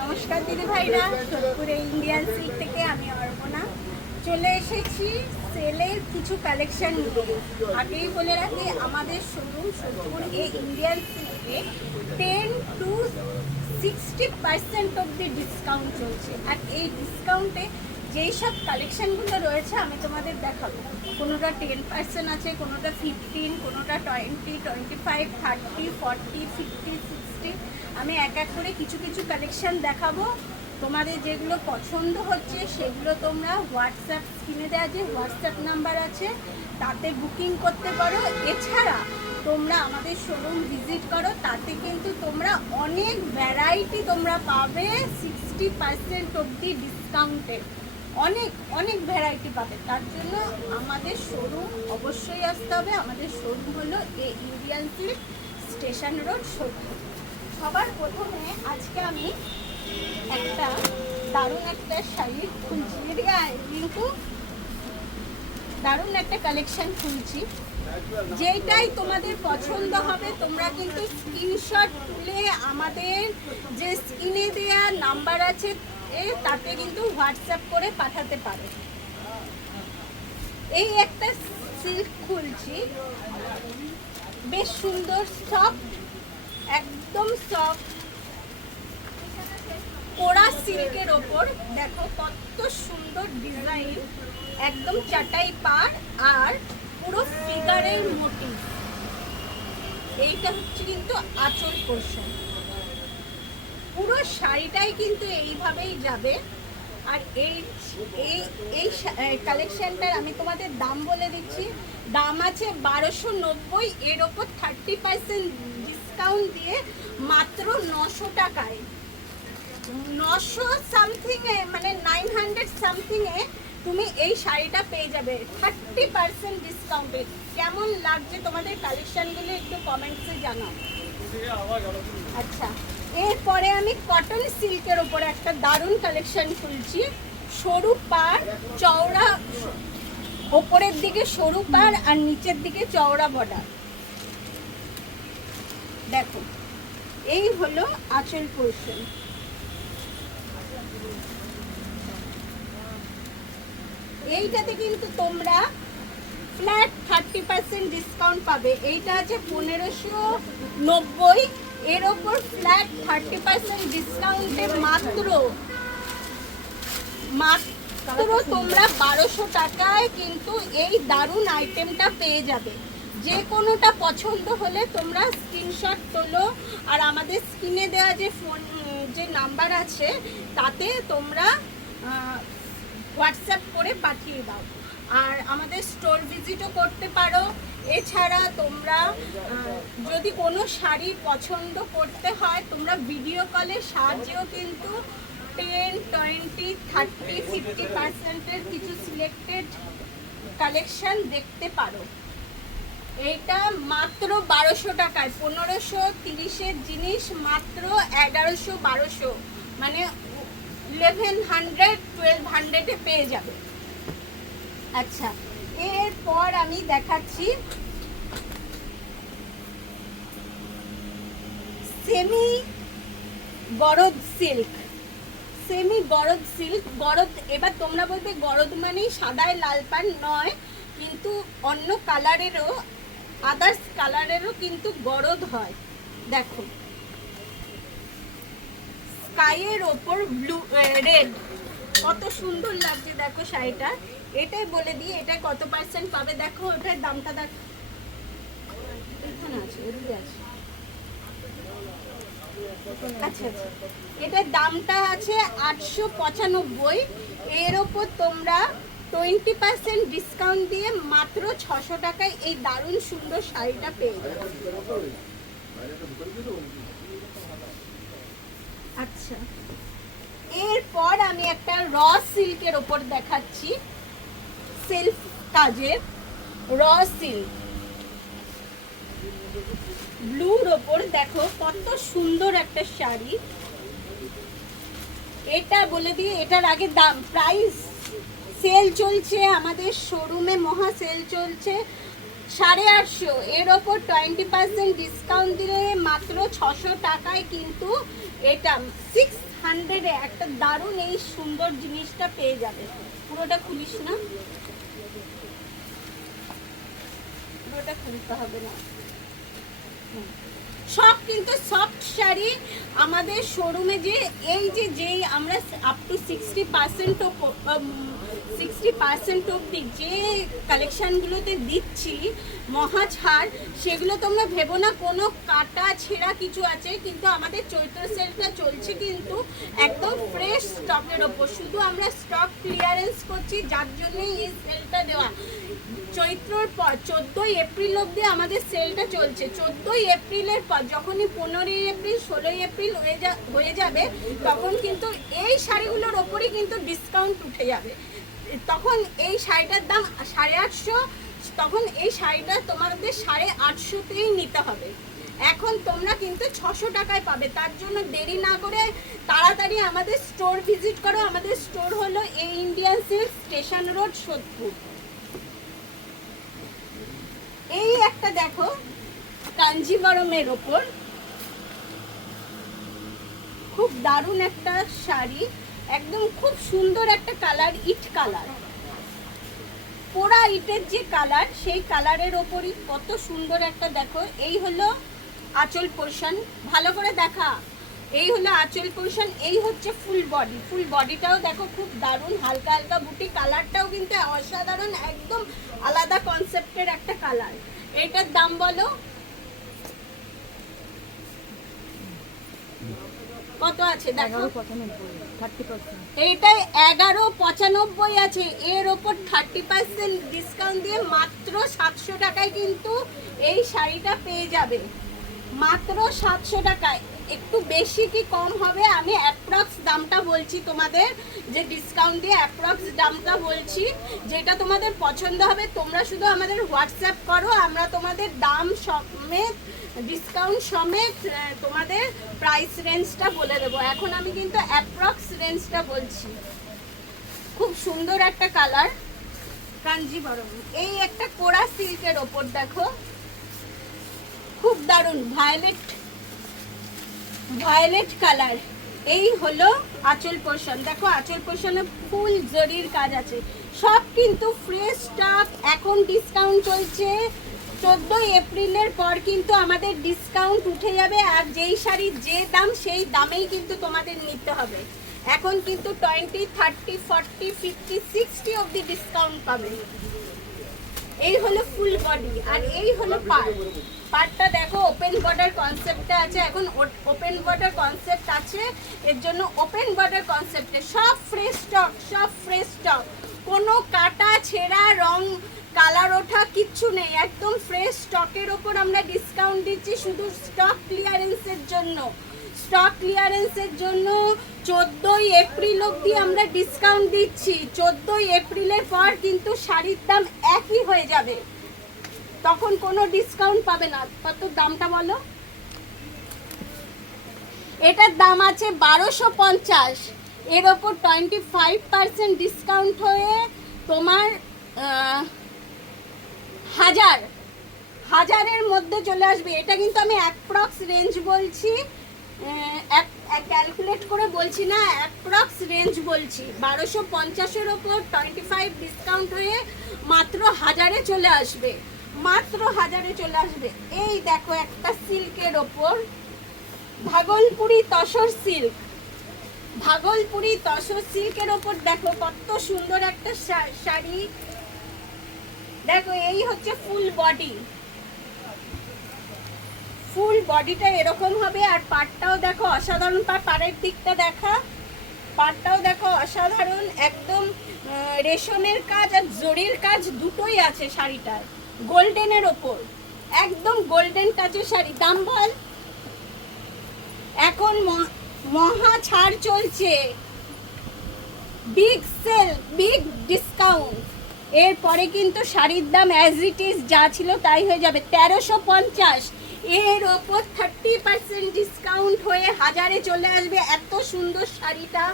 নমস্কার দিদি ভাইরা, সোদপুরে ইন্ডিয়ান সিল্ক থেকে আমি অর্পণা চলে এসেছি সেলের কিছু কালেকশন নিয়ে। আগেই বলে রাখি, আমাদের শোরুম সোদপুর ইন্ডিয়ান সিল্কে 10 to 60% অব্দি ডিসকাউন্ট চলছে। আর এই ডিসকাউন্টে যেই সব কালেকশানগুলো রয়েছে আমি তোমাদের দেখাবো। কোনোটা 10% আছে, কোনোটা 15, কোনোটা 20, 25, 30, 40, 50, 60। আমি এক এক করে কিছু কিছু কালেকশান দেখাবো। তোমাদের যেগুলো পছন্দ হচ্ছে সেগুলো তোমরা হোয়াটসঅ্যাপ স্ক্রিনে দেওয়া যে হোয়াটসঅ্যাপ নাম্বার আছে তাতে বুকিং করতে পারো। এছাড়া তোমরা আমাদের শোরুম ভিজিট করো, তাতে কিন্তু তোমরা অনেক ভ্যারাইটি তোমরা পাবে 60% অব্দি ডিসকাউন্টে। অনেক অনেক ভ্যারাইটি পাবে। তার জন্য আমাদের শোরুম অবশ্যই আসতে হবে। আমাদের শোরুম হলো Indian silk, station road, Sodepur. সবার প্রথমে আজকে আমি দারুণ একটা শাড়ি খুলছি, কিন্তু দারুণ একটা কালেকশন খুলছি। যেটাই তোমাদের পছন্দ হবে তোমরা কিন্তু স্ক্রিনশট তুলে আমাদের যে স্ক্রিনে দেওয়া নাম্বার আছে তাতে কিন্তু হোয়াটসঅ্যাপ করে পাঠাতে পারো। এই একটা সিল্ক খুলছি, বেশ সুন্দর, সফট, একদম সফট কোরা সিল্কের ওপর। দেখো কত সুন্দর ডিজাইন, একদম চাটাই পাড় আর পুরো ফিগারের মোটিভ। এইটা হচ্ছে কিন্তু আঁচল পোরশন। পুরো শাড়িটাই কিন্তু এইভাবেই যাবে। আর এই কালেকশনটার আমি তোমাদের দাম বলে দিচ্ছি। দাম আছে 1290, এর ওপর 30% ডিসকাউন্ট দিয়ে মাত্র 900 টাকায়, 900 সামথিংয়ে, মানে 900 সামথিংয়ে তুমি এই শাড়িটা পেয়ে যাবে 30% ডিসকাউন্টে। কেমন লাগছে তোমাদের কালেকশনগুলো একটু কমেন্টসে জানাও। আচ্ছা, এরপরে আমি কটন সিল্কের ওপরে একটা দারুণ কালেকশন খুলছি। সরু পাড়, চওড়া, ওপরের দিকে সরু পাড় আর নিচের দিকে চওড়া বর্ডার। দেখো, এই হলো আঁচল পোরশন। এইটাতে কিন্তু তোমরা ফ্ল্যাট 30% ডিসকাউন্ট পাবে। এইটা আছে 1590, এর ওপর ফ্ল্যাট 30% ডিসকাউন্টে মাত্র তোমরা 1200 টাকায় কিন্তু এই দারুণ আইটেমটা পেয়ে যাবে। যে কোনোটা পছন্দ হলে তোমরা স্ক্রিনশট তোলো আর আমাদের স্ক্রিনে দেওয়া যে নাম্বার আছে তাতে তোমরা হোয়াটসঅ্যাপ করে পাঠিয়ে দাও। আর আমাদের স্টোর ভিজিটও করতে পারো। এছাড়া তোমরা যদি কোনো শাড়ি পছন্দ করতে হয় তোমরা ভিডিও কলের সাহায্যেও কিন্তু 10, 20, 30, 50%-এর কিছু সিলেক্টেড কালেকশন দেখতে পারো। এইটা মাত্র 1200 টাকায়, 1530-এর জিনিস মাত্র 1100, 1200, মানে 1100, 1200-এ পেয়ে যাবে। আচ্ছা, এরপর আমি দেখাচ্ছি সেমি গরদ সিল্ক। সেমি গরদ সিল্ক, গরদ, এবার তোমরা বলবে গরদ মানেই সাদায় লাল পাড় নয়, কিন্তু অন্য কালারেরও, আদার্স কালারেরও কিন্তু গরদ হয়। দেখো, স্কাইয়ের ওপর ব্লু, রেড, কত সুন্দর লাগছে। দেখো শাড়িটা, এটাই বলে দিই এটা কত পার্সেন্ট পাবে। দেখো ওটার দামটা দেখো, এখানে আছে, এদিকে আছে। আচ্ছা আচ্ছা, এটার দামটা আছে 895, এর ওপর তোমরা 20% ডিসকাউন্ট দিয়ে মাত্র 600 টাকায় এই দারুণ সুন্দর শাড়িটা পেয়ে যাবে। আচ্ছা, এরপর আমি একটা র সিল্কের ওপর দেখাচ্ছি, সেলফ কাজের র সিল্ক, ব্লুর ওপর। দেখো কত সুন্দর একটা শাড়ি। এটা বলে দিয়ে, এটার আগে দাম, প্রাইস সেল চলছে আমাদের শোরুমে, মহা সেল চলছে 850, এর ওপর 20% ডিসকাউন্ট দিলে মাত্র 600 টাকায় কিন্তু এটা 100-এ একটা দারুণ এই সুন্দর জিনিসটা পেয়ে যাবে। পুরোটা খুলিস না, পুরোটা খুলতে হবে না। সব কিন্তু সফট শাড়ি আমাদের শোরুমে, যে এই যেই আমরা আপ টু 60% অব্দি যে কালেকশানগুলোতে দিচ্ছি মহা ছাড়, সেগুলো তোমরা ভেবো না কোনো কাটা ছেঁড়া কিছু আছে, কিন্তু আমাদের চৈত্র সেলটা চলছে কিন্তু একদম ফ্রেশ স্টকের ওপর। শুধু আমরা স্টক ক্লিয়ারেন্স করছি, যার জন্যই এই সেলটা দেওয়া। চৈত্রর পর 14ই এপ্রিল অবধি আমাদের সেলটা চলছে। 14ই এপ্রিলের পর যখনই 15ই এপ্রিল 16ই এপ্রিল হয়ে যাবে, তখন কিন্তু এই শাড়িগুলোর ওপরই কিন্তু ডিসকাউন্ট উঠে যাবে। তখন এই শাড়িটার দাম 850, তখন এই শাড়িটা তোমাদের 850তেই নিতে হবে। এখন তোমরা কিন্তু 600 টাকায় পাবে। তার জন্য দেরি না করে তাড়াতাড়ি আমাদের স্টোর ভিজিট করো। আমাদের স্টোর হলো এই Indian silk, station road, Sodepur. এই একটা দেখো কাঞ্জিবরমের ওপর খুব দারুণ একটা শাড়ি, একদম খুব সুন্দর একটা কালার, ইট কালার, পোড়া ইটের যে কালার, সেই কালারের ওপরই কত সুন্দর একটা। দেখো এই হলো আঁচল পোর্শন, ভালো করে দেখা, এই হলো আঁচল পোর্শন, এই হচ্ছে ফুল বডি। ফুল বডিটাও দেখো খুব দারুণ, হালকা হালকা বুটি, কালারটাও কিন্তু অসাধারণ, একদম আলাদা কনসেপ্টের একটা কালার। এটার দাম বলো কত আছে? দেখো 30%, এইটাই 1195 আছে। এর ওপর 30% ডিসকাউন্ট দিয়ে মাত্র 700 টাকায় কিন্তু এই শাড়িটা পেয়ে যাবে, মাত্র 700 টাকায়। একটু বেশি কি কম হবে, আমি অ্যাপ্রক্স দামটা বলছি তোমাদের, যে ডিসকাউন্ট দিয়ে অ্যাপ্রক্স দামটা বলছি। যেটা তোমাদের পছন্দ হবে তোমরা শুধু আমাদের হোয়াটসঅ্যাপ করো, আমরা তোমাদের দাম সমেত, ডিসকাউন্ট সমেত তোমাদের প্রাইস রেঞ্জটা বলে দেবো। এখন আমি কিন্তু অ্যাপ্রক্স রেঞ্জটা বলছি। খুব সুন্দর একটা কালার, কাঞ্জিবরম। এই একটা কোরা সিল্কের ওপর দেখো, খুব দারুণ ভায়োলেট কালার। এই হলো আঁচল পোর্শন, দেখো আঁচল পোর্শনে ফুল জরির কাজ আছে। সব কিন্তু ফ্রেশ স্টক, এখন ডিসকাউন্ট চলছে। 14 এপ্রিলের পর কিন্তু আমাদের ডিসকাউন্ট উঠে যাবে, আর যেই শাড়ির যে দাম সেই দামেই কিন্তু তোমাদের নিতে হবে। এখন কিন্তু 20, 30, 40, 50, 60 অবধি ডিসকাউন্ট পাবে। এই হলো ফুল বডি, আর এই হলো পার্টটা দেখো ওপেন বর্ডার কনসেপ্টে আছে। এখন ওপেন বর্ডার কনসেপ্ট আছে, এর জন্য ওপেন বর্ডার কনসেপ্টে সব ফ্রেশ স্টক, সব ফ্রেশ স্টক, কোনো কাটা ছেঁড়া রং কালার ওঠা কিচ্ছু নেই, একদম ফ্রেশ স্টকের ওপর আমরা ডিসকাউন্ট দিচ্ছি শুধু স্টক ক্লিয়ারেন্সের জন্য। স্টক ক্লিয়ারেন্সের জন্য 14ই এপ্রিল অবধি আমরা ডিসকাউন্ট দিচ্ছি। 14ই এপ্রিলের পর কিন্তু শাড়ির দাম একই হয়ে যাবে, তখন কোনো ডিসকাউন্ট পাবে না। কত দামটা বলো? এটার দাম আছে 1250, এর ওপর 25% ডিসকাউন্ট হয়ে তোমার হাজারের মধ্যে চলে আসবে। এটা কিন্তু আমি অ্যাপ্রক্স রেঞ্জ বলছি, ক্যালকুলেট করে বলছি না, অ্যাপ্রক্স রেঞ্জ বলছি। 1250-এর ওপর 25 ডিসকাউন্ট হয়ে মাত্র 1000-এ চলে আসবে, মাত্র 1000-এ চলে আসবে। এই দেখো একটা সিল্কের ওপর ভাগলপুরি তসর সিল্ক, ভাগলপুরি তসর সিল্কের ওপর দেখো কত সুন্দর একটা শাড়ি। দেখো এই হচ্ছে ফুল বডি, ফুল বডিটা এরকম হবে, আর পাড়টাও দেখো অসাধারণ। পাড়ের দিকটা দেখা, পাড়টাও দেখো অসাধারণ, একদম রেশমের কাজ আর জরির কাজ দুটোই আছে শাড়িটার, গোল্ডেনের ওপর, একদম গোল্ডেন টাচের শাড়ি। দাম বল? এখন মহা ছাড় চলছে, বিগ সেল, বিগ ডিসকাউন্ট। এরপরে কিন্তু শাড়ির দাম অ্যাজ ইট ইজ যা ছিল তাই হয়ে যাবে, 1350। এর ওপর 30% ডিসকাউন্ট হয়ে 1000-এ চলে আসবে। এত সুন্দর শাড়িটা,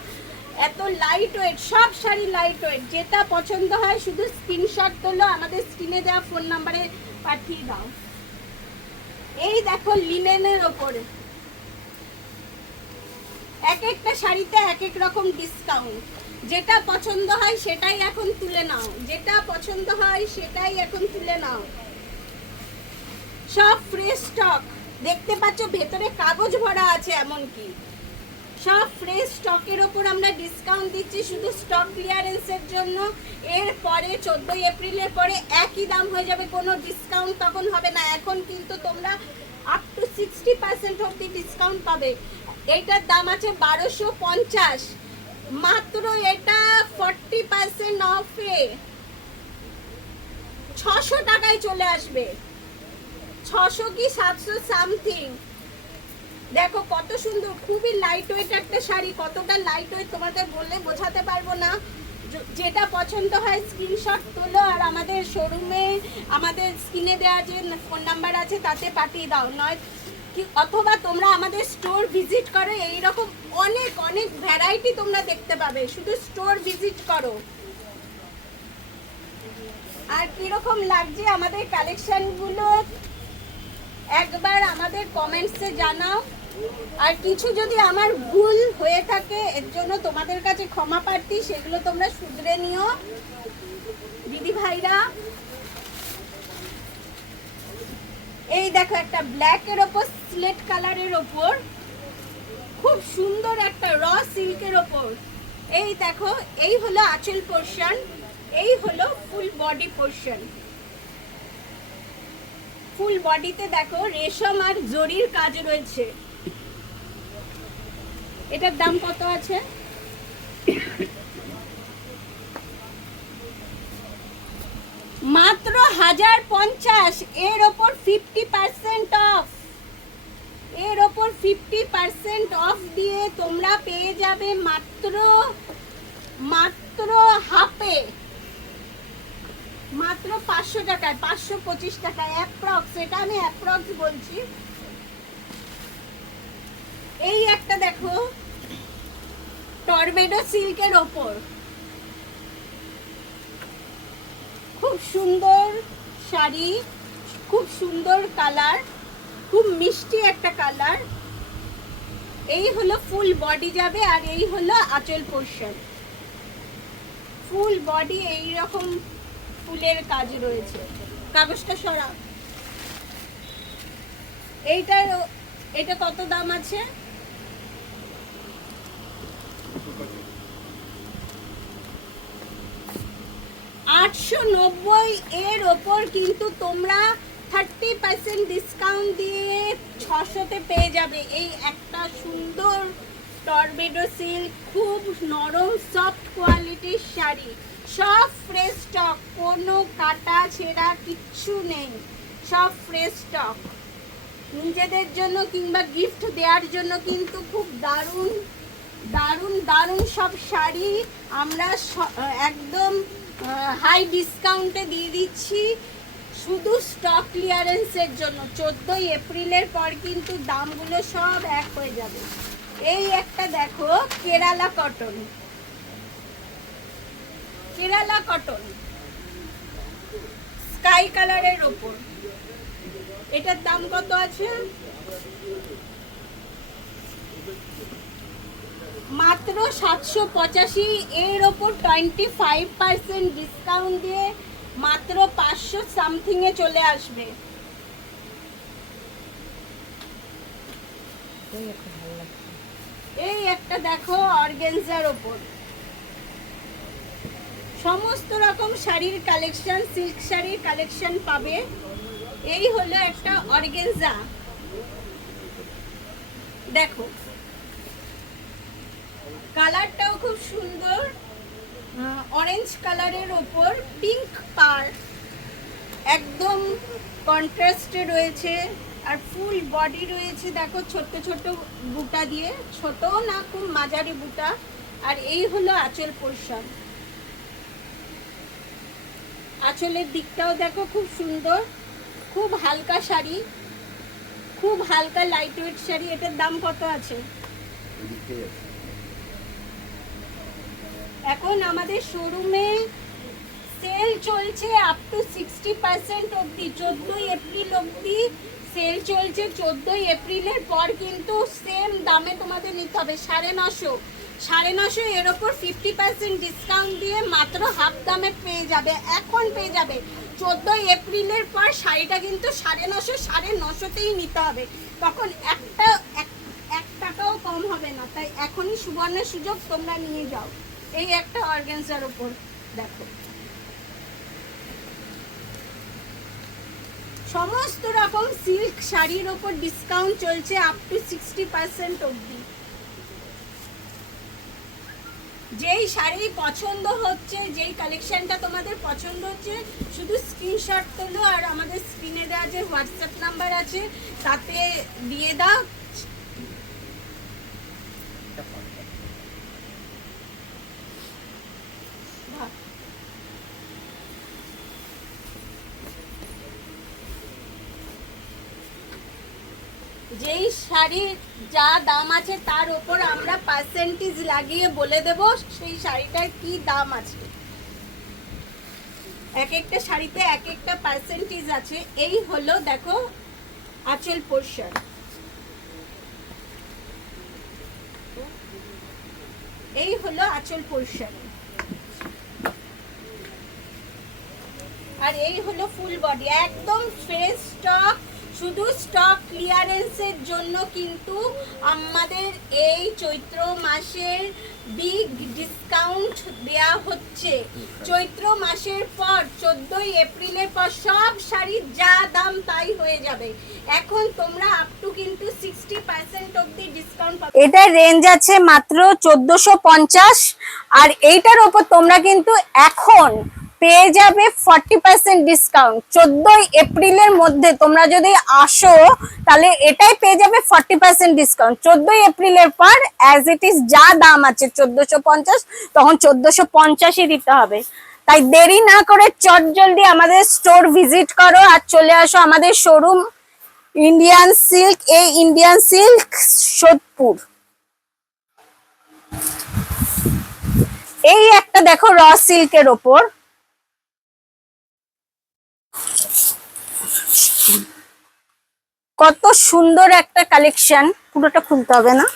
এত লাইট ওয়েট, সব শাড়ি লাইট ওয়েট। যেটা পছন্দ হয় শুধু স্ক্রিনশট তোলো, আমাদের স্ক্রিনে দেওয়া ফোন নাম্বারে পাঠিয়ে দাও। এই দেখো লিনেনের ওপরে এক একটা শাড়িতে এক এক রকম ডিসকাউন্ট। যেটা পছন্দ হয় সেটাই এখন তুলে নাও, যেটা পছন্দ হয় সেটাই এখন তুলে নাও। সব ফ্রেশ স্টক দেখতে পাচ্ছ, ভেতরে কাগজ ভরা আছে, এমনকি সব ফ্রেশ স্টকের ওপর আমরা ডিসকাউন্ট দিচ্ছি শুধু স্টক ক্লিয়ারেন্সের জন্য। এর পরে 14 এপ্রিলের পরে একই দাম হয়ে যাবে, কোনো ডিসকাউন্ট তখন হবে না। এখন কিন্তু তোমরা আপ টু 60% অবধি ডিসকাউন্ট পাবে। এইটার দাম আছে 1250, মাত্র এটা 40% অফে 600 টাকায় চলে আসবে। 600 কি 700 সামথিং। দেখো কত সুন্দর, খুবই লাইট ওয়েট একটা শাড়ি। কতটা লাইট ওয়েট তোমাদের বললে বোঝাতে পারবো না। যেটা পছন্দ হয় স্ক্রিনশট তোলো আর আমাদের শোরুমে আমাদের স্ক্রিনে দেওয়া যে ফোন নাম্বার আছে তাতে পাঠিয়ে দাও, নয় কি অথবা তোমরা আমাদের স্টোর ভিজিট করো। এইরকম অনেক অনেক ভ্যারাইটি তোমরা দেখতে পাবে, শুধু স্টোর ভিজিট করো। আর কিরকম লাগছে আমাদের কালেকশনগুলো একবার আমাদের কমেন্টসে জানাও। আর কিছু যদি আমার ভুল হয়ে থাকে এর জন্য তোমাদের কাছে ক্ষমা প্রার্থী, সেগুলো তোমরা শুধরে নিও দিদি ভাইরা। এই দেখো একটা ব্ল্যাকের ওপর স্লেট কালারের ওপর খুব সুন্দর একটা র সিল্কের ওপর। এই দেখো, এই হলো আঁচল পোর্শন, এই হলো ফুল বডি পোর্শন। ফুল বডিতে দেখো রেশম আর জরির কাজ রয়েছে। এটার দাম কত আছে? মাত্র 1050। এর ওপর 50% অফ, এর ওপর 50% অফ দিয়ে তোমরা পেয়ে যাবে মাত্র হাফে, মাত্র 500 টাকায়, 525 টাকায় অ্যাপ্রক্স। এটা আমি অ্যাপ্রক্স বলছি। এই একটা দেখো টর্নেডো সিল্কের ওপর খুব সুন্দর শাড়ি, খুব সুন্দর কালার, খুব মিষ্টি একটা কালার। এই হলো ফুল বডি যাবে আর এই হলো আঁচল পোর্শন। ফুল বডি এই রকম ফুলের কাজ রয়েছে। কাগজটা সরা। এটা কত দাম আছে? 890। এর ওপর কিন্তু তোমরা 30% ডিসকাউন্ট দিয়ে 600-তে পেয়ে যাবে এই একটা সুন্দর টর্নেডো সিল্ক, খুব নরম সফট কোয়ালিটির শাড়ি। সব ফ্রেশ স্টক, কোনো কাটা ছেঁড়া কিচ্ছু নেই, সব ফ্রেশ স্টক। নিজেদের জন্য কিংবা গিফট দেওয়ার জন্য কিন্তু খুব দারুণ দারুণ দারুণ সব শাড়ি আমরা একদম হাই ডিসকাউন্টে দিয়ে দিচ্ছি শুধু স্টক ক্লিয়ারেন্সের জন্য। 14 এপ্রিলের পর কিন্তু দামগুলো সব এক হয়ে যাবে। এই একটা দেখো Kerala cotton, Kerala cotton sky কালারের ওপর। এটার দাম কত আছে? মাত্র 785। এর ওপর 25% ডিসকাউন্ট দিয়ে মাত্র 500 সামথিং এ চলে আসবে। এই একটা দেখো অর্গানজার ওপর সমস্ত রকম শাড়ির কালেকশন, সিল্ক শাড়ির কালেকশন পাবে। এই হলো একটা অর্গানজা, দেখো কালারটাও খুব সুন্দর, অরেঞ্জ কালারের ওপর পিঙ্ক পার, একদম কন্ট্রাস্টে রয়েছে। আর ফুল বডি রয়েছে দেখো ছোট ছোট বুটা দিয়ে, ছোট না খুব মাঝারি বুটা। আর এই হলো আঁচল পোর্শন। আঁচলের দিকটাও দেখো খুব সুন্দর, খুব হালকা শাড়ি, খুব হালকা লাইট ওয়েট শাড়ি। এটার দাম কত আছে? এখন আমাদের শোরুমে সেল চলছে আপ টু 60% অবধি। 14 এপ্রিল অবধি সেল চলছে 14ই এপ্রিলের পর, কিন্তু সেম দামে তোমাদের নিতে হবে 950, 950 এর ওপর 50% ডিসকাউন্ট দিয়ে মাত্র হাফ দামে পেয়ে যাবে। এখন পেয়ে যাবে 14ই এপ্রিলের পর শাড়িটা কিন্তু 950, 950তেই নিতে হবে, তখন এক টাকাও কম হবে না। তাই এখনই সুবর্ণ সুযোগ, তোমরা নিয়ে যাও। এই একটা অর্গানজার ওপর দেখো, সমস্ত রকম সিল্ক শাড়ির ওপর ডিসকাউন্ট চলছে আপ টু 60% অবধি। যেই শাড়ি পছন্দ হচ্ছে, যেই কালেকশনটা তোমাদের পছন্দ হচ্ছে, শুধু স্ক্রিনশট তোলো আর আমাদের স্ক্রিনে দেওয়া যে হোয়াটসঅ্যাপ নাম্বার আছে তাতে দিয়ে দাও। যেই শাড়ির যা দাম আছে তার উপর আমরা পার্সেন্টেজ লাগিয়ে বলে দেব সেই শাড়িটার কি দাম আছে। এক একটা শাড়িতে এক একটা পার্সেন্টেজ আছে। এই হলো দেখো আঁচল পোরশন, এই হলো আঁচল পোরশন, আর এই হলো ফুল বডি, একদম ফ্রেশ স্টক। শুধু স্টক ক্লিয়ারেন্সের জন্য কিন্তু আমাদের এই চৈত্র মাসের বিগ ডিসকাউন্ট দেয়া হচ্ছে। চৈত্র মাসের পর 14ই এপ্রিলের পর সব শাড়ির যা দাম তাই হয়ে যাবে। এখন তোমরা আপ টু কিন্তু 60% অবধি ডিসকাউন্ট পাবে। এটার রেঞ্জ আছে মাত্র 1450, আর এইটার উপর তোমরা কিন্তু এখন পেয়ে যাবে 40% ডিসকাউন্ট। 14ই এপ্রিলের মধ্যে তোমরা যদি আসো তাহলে এটাই পেয়ে যাবে 40% ডিসকাউন্ট। 14ই এপ্রিলের পর অ্যাজ ইট ইজ যা দাম আছে 1450, তখন 1450ই দিতে হবে। তাই দেরি না করে চটজলদি আমাদের স্টোর ভিজিট করো আর চলে আসো আমাদের শোরুম ইন্ডিয়ান সিল্ক, এই ইন্ডিয়ান সিল্ক সোদপুর। এই একটা দেখো র সিল্কের ওপর, কত সুন্দর একটা কালেকশন, পুরোটা খুলতে হবে না।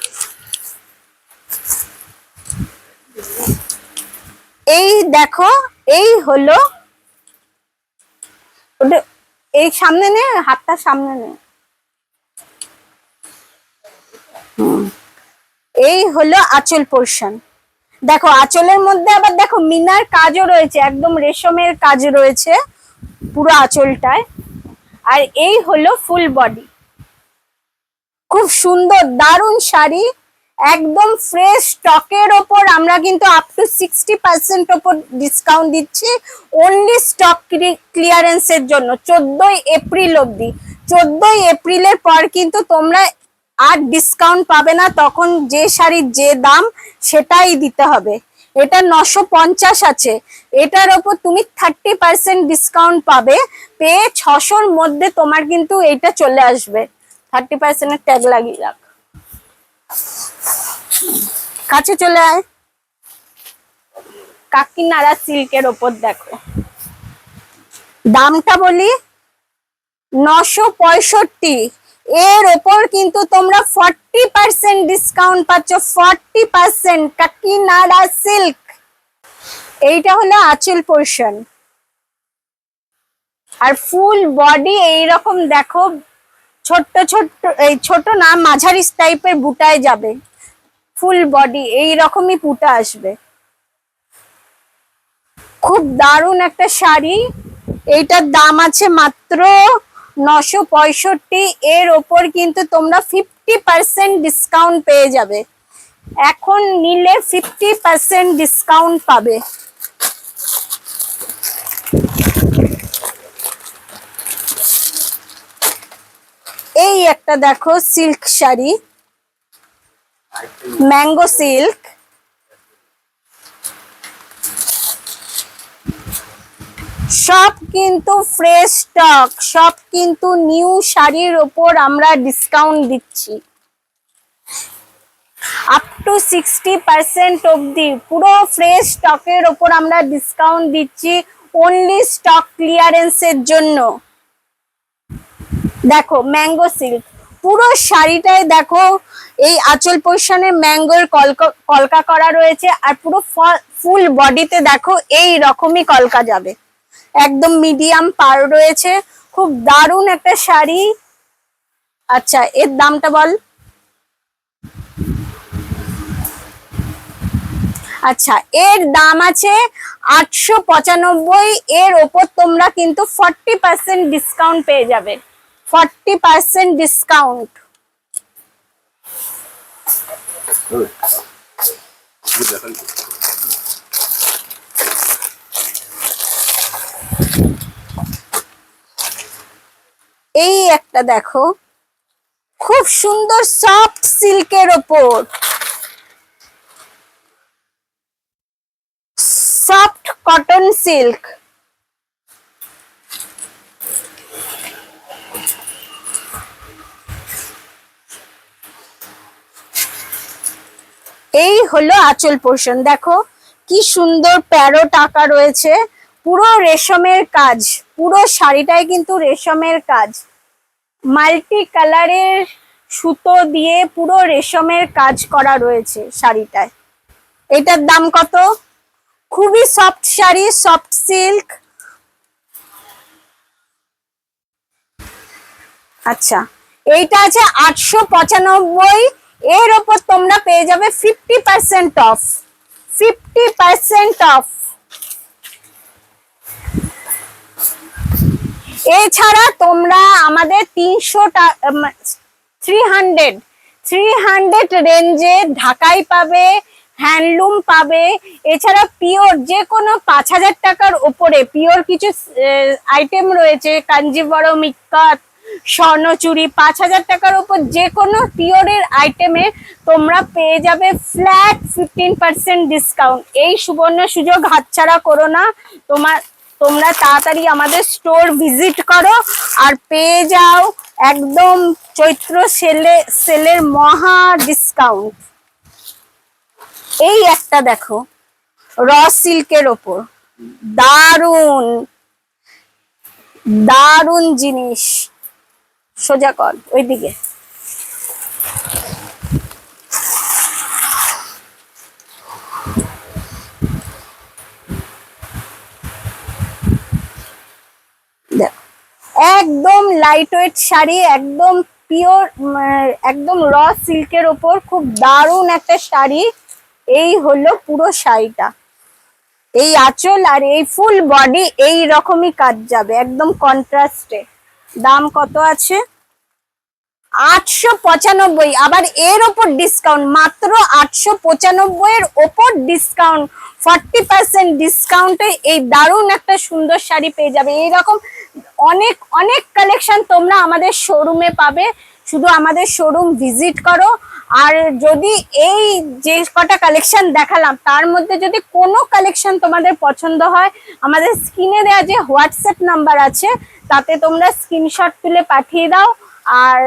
এই দেখো, এই হলো, এই সামনে নে, হাতটা সামনে নে। এই হলো আঁচল পোরশন। দেখো আঁচলের মধ্যে আবার দেখো মিনার কাজও রয়েছে, একদম রেশমের কাজ রয়েছে পুরো আঁচলটায়। আর এই হলো ফুল বডি, খুব সুন্দর দারুণ শাড়ি, একদম ফ্রেশ স্টকের ওপর আমরা কিন্তু আপ টু 60% ওপর ডিসকাউন্ট দিচ্ছি অনলি স্টক ক্লিয়ারেন্সের জন্য 14ই এপ্রিল অবধি। 14ই এপ্রিলের পর কিন্তু তোমরা আর ডিসকাউন্ট পাবে না, তখন যে শাড়ির যে দাম সেটাই দিতে হবে। এটা 950 আছে, এটার ওপর তুমি 30% ডিসকাউন্ট পাবে, পেয়ে 600-র মধ্যে তোমার কিন্তু এটা চলে আসবে। 30% এর ট্যাগ লাগিয়ে রাখ, কাছে চলে আয়। কাকিনাড়া সিল্কের ওপর দেখো, দামটা বলি 965, এর ওপর কিন্তু তোমরা 40% ডিসকাউন্ট পাচ্ছ। 40% কাকিনাড়া সিল্ক। এইটা হলো আঁচল পোরশন, আর ফুল বডি এইরকম দেখো, ছোট্ট ছোট্ট, এই ছোট না মাঝারি টাইপের বুটায় যাবে, ফুল বডি এইরকমই বুটা আসবে। খুব দারুণ একটা শাড়ি, এইটার দাম আছে মাত্র 965, এর ওপর কিন্তু তোমরা 50% ডিসকাউন্ট পেয়ে যাবে। এখন নিলে 50% ডিসকাউন্ট পাবে। এই একটা দেখো সিল্ক শাড়ি, ম্যাঙ্গো সিল্ক, সব কিন্তু ফ্রেশ স্টক, সব কিন্তু নিউ শাড়ির ওপর আমরা ডিসকাউন্ট দিচ্ছি আপ টু 60% অবধি। পুরো ফ্রেশ স্টকের ওপর আমরা ডিসকাউন্ট দিচ্ছি অনলি স্টক ক্লিয়ারেন্সের জন্য। দেখো ম্যাঙ্গো সিল্ক, পুরো শাড়িটায় দেখো এই আঁচল পোর্শনে ম্যাঙ্গোর কলকা করা রয়েছে, আর পুরো ফুল বডিতে দেখো এই রকমই কলকা যাবে, একদম মিডিয়াম পার রয়েছে, খুব দারুণ একটা শাড়ি। আচ্ছা এর দামটা বল। আচ্ছা এর দাম আছে 895, এর ওপর তোমরা কিন্তু 40% ডিসকাউন্ট পেয়ে যাবে, 40% ডিসকাউন্ট। এই একটা দেখো খুব সুন্দর সফট সিল্কের ওপর, সফট কটন সিল্ক, এই হলো আঁচল পোর্শন। দেখো কি সুন্দর প্যারোট আঁকা রয়েছে, পুরো রেশমের কাজ, পুরো শাড়িটায় কিন্তু রেশমের কাজ, মাল্টি কালারের সুতো দিয়ে পুরো রেশমের কাজ করা রয়েছে শাড়িটায়। এটার দাম কত? খুবই সফট শাড়ি, সফট সিল্ক। আচ্ছা এইটা আছে 895, এর ওপর তোমরা পেয়ে যাবে 50% অফ, 50% অফ। এছাড়া তোমরা আমাদের 300 রেঞ্জে ঢাকাই পাবে, হ্যান্ডলুম পাবে, এছাড়া পিওর যে কোনো 5000 টাকার উপরে পিওর কিছু আইটেম রয়েছে, কাঞ্জিবরম, ইক্কাত, স্বর্ণচুরি, 5000 টাকার উপর যে কোনো পিওরের আইটেমে তোমরা পেয়ে যাবে ফ্ল্যাট 15% ডিসকাউন্ট। এই সুবর্ণ সুযোগ হাতছাড়া করো না, তোমরা তাড়াতাড়ি আমাদের স্টোর ভিজিট করো আর পেয়ে যাও একদম চৈত্র সেলের মহা ডিসকাউন্ট। এই একটা দেখো র সিল্কের ওপর, দারুন দারুন জিনিস, সোজা কর ওইদিকে। একদম লাইট ওয়েট শাড়ি, একদম পিওর, একদম র সিল্কের ওপর খুব দারুণ একটা শাড়ি। এই হলো পুরো শাড়িটা, এই আঁচল আর এই ফুল বডি এই রকমই কাজ যাবে, একদম কন্ট্রাস্টে। দাম কত আছে? 895, আবার এর ওপর ডিসকাউন্ট, মাত্র 895 এর ওপর ডিসকাউন্ট, 40% ডিসকাউন্টে এই দারুণ একটা সুন্দর শাড়ি পেয়ে যাবে। এইরকম অনেক অনেক কালেকশন তোমরা আমাদের শোরুমে পাবে, শুধু আমাদের শোরুম ভিজিট করো। আর যদি এই যে কটা কালেকশন দেখালাম তার মধ্যে যদি কোনো কালেকশন তোমাদের পছন্দ হয়, আমাদের স্ক্রিনে দেওয়া যে হোয়াটসঅ্যাপ নাম্বার আছে তাতে তোমরা স্ক্রিনশট তুলে পাঠিয়ে দাও, আর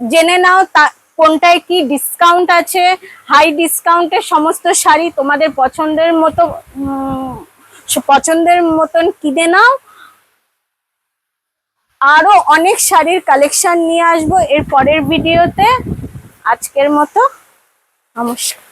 জেনে নাও কোনটায় কি ডিসকাউন্ট আছে। হাই ডিসকাউন্টের সমস্ত শাড়ি তোমাদের পছন্দের মতন কিনে নাও। আরো অনেক শাড়ির কালেকশন নিয়ে আসবো এর পরের ভিডিওতে। আজকের মতো নমস্কার।